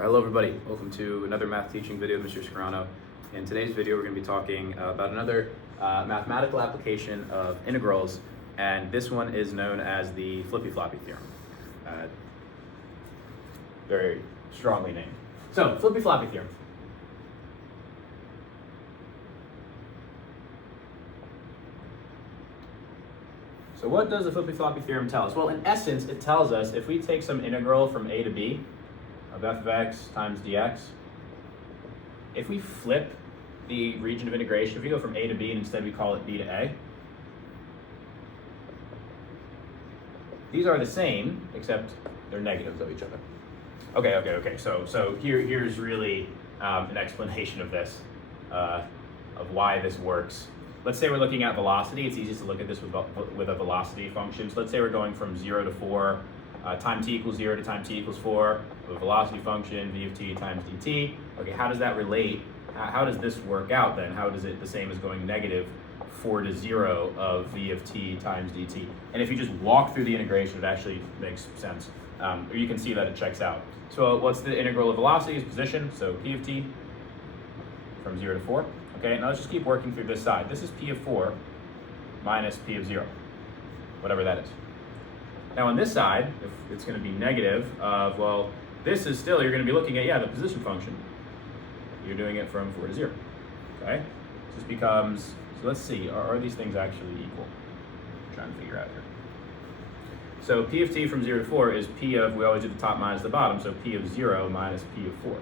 Hello everybody, welcome to another math teaching video with Mr. Scarano. In today's video we're going to be talking about another mathematical application of integrals, and this one is known as the Flippy Floppy theorem. Very strongly named. So, Flippy Floppy theorem. So what does the Flippy Floppy theorem tell us? Well, in essence, it tells us if we take some integral from a to b of f of x times dx, if we flip the region of integration, if we go from a to b and instead we call it b to a, these are the same, except they're negatives of each other. Okay. So here's really an explanation of this, of why this works. Let's say we're looking at velocity. It's easiest to look at this with a velocity function. So let's say we're going from 0 to 4, time t equals 0 to time t equals 4, with a velocity function, v of t times dt. Okay, how does that relate? How does this work out then? How is it the same as going negative 4 to 0 of v of t times dt? And if you just walk through the integration, it actually makes sense. Or you can see that it checks out. So what's the integral of velocity? Is position, so p of t from 0 to 4. Okay, now let's just keep working through this side. This is p of 4 minus p of 0, whatever that is. Now on this side, if it's going to be negative of, well, this is still, you're going to be looking at, the position function. You're doing it from 4 to 0, okay? So this becomes, so let's see, are these things actually equal? I'm trying to figure out here. So p of t from 0 to 4 is p of, we always do the top minus the bottom, so p of 0 minus p of 4,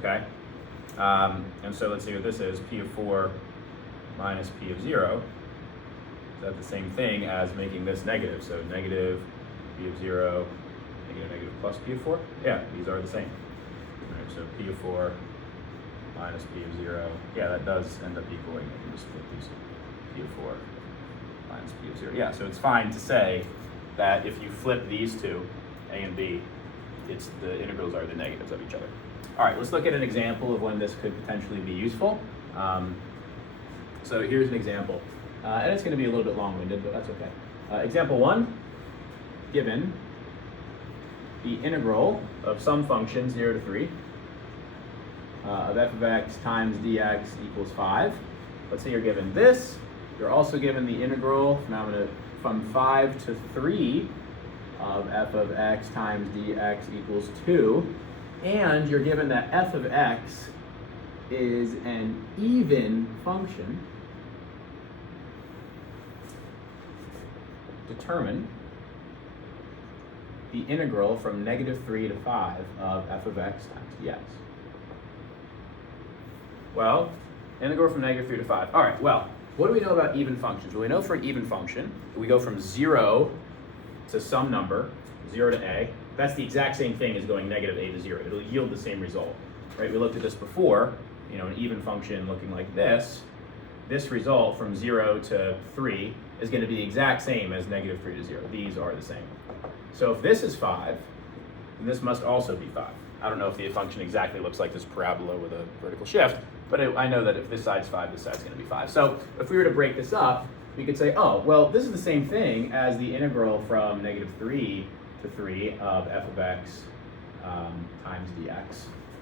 okay? And so let's see what this is, p of 4 minus p of 0. Is that the same thing as making this negative? So negative p of 0, negative plus p of 4? Yeah, these are the same. All right, so p of 4 minus p of 0. Yeah, that does end up equaling, I can just flip these, p of 4 minus p of 0. Yeah, so it's fine to say that if you flip these two, a and b, the integrals are the negatives of each other. All right, let's look at an example of when this could potentially be useful. So here's an example. And it's going to be a little bit long-winded, but that's okay. Example 1, given the integral of some function 0 to 3 of f of x times dx equals 5. Let's say you're given this. You're also given the integral, now I'm going to, from 5 to 3 of f of x times dx equals 2. And you're given that f of x is an even function. Determine the integral from negative 3 to 5 of f of x times dx. Well, integral from negative 3 to 5. All right, well, what do we know about even functions? Well, we know for an even function, we go from 0 to some number, 0 to a. That's the exact same thing as going negative a to 0. It'll yield the same result, right? We looked at this before, an even function looking like this. This result from 0 to 3 is going to be the exact same as negative 3 to 0. These are the same. So if this is 5, then this must also be 5. I don't know if the function exactly looks like this parabola with a vertical shift, but I know that if this side's 5, this side's going to be 5. So if we were to break this up, we could say, oh, well, this is the same thing as the integral from negative 3 to 3 of f of x times dx,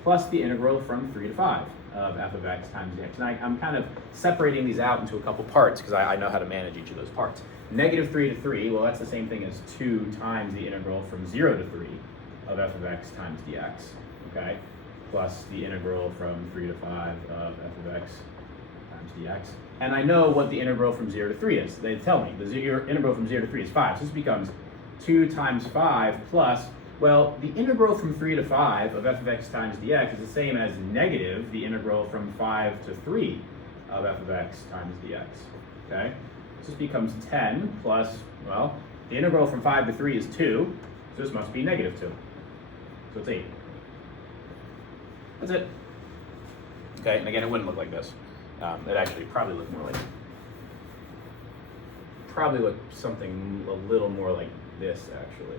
plus the integral from 3 to 5 of f of x times dx. And I'm kind of separating these out into a couple parts because I know how to manage each of those parts. Negative 3 to 3, well, that's the same thing as 2 times the integral from 0 to 3 of f of x times dx, okay? Plus the integral from 3 to 5 of f of x times dx. And I know what the integral from 0 to 3 is. They tell me the integral from 0 to 3 is 5. So this becomes 2 times 5 plus, well, the integral from 3 to 5 of f of x times dx is the same as negative the integral from 5 to 3 of f of x times dx, okay? So this becomes 10 plus, well, the integral from 5 to 3 is 2, so this must be negative 2. So it's 8. That's it. Okay, and again, it wouldn't look like this. It actually probably look something a little more like this, actually.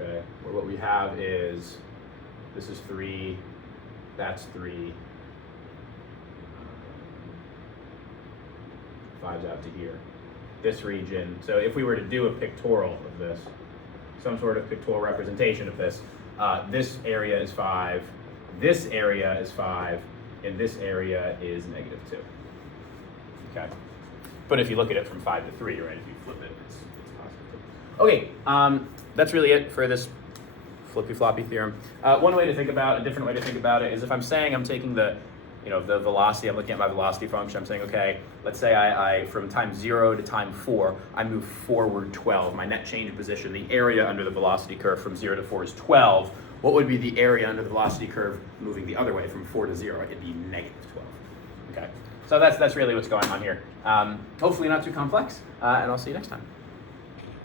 Okay, where what we have is, this is 3, that's 3, 5's out to here. This region, so if we were to do a pictorial of this, some sort of pictorial representation of this. This area is 5, this area is 5, and this area is -2. Okay. But if you look at it from 5 to 3, right, if you flip it, it's positive 2. Okay, that's really it for this Flippy Floppy theorem. One way to think about, a different way to think about it is if I'm saying I'm taking the velocity, I'm looking at my velocity function, I'm saying, okay, let's say I from time 0 to time 4, I move forward 12. My net change of position, the area under the velocity curve from 0 to 4 is 12. What would be the area under the velocity curve moving the other way from 4 to 0? It'd be -12. Okay, so that's really what's going on here. Hopefully not too complex, and I'll see you next time.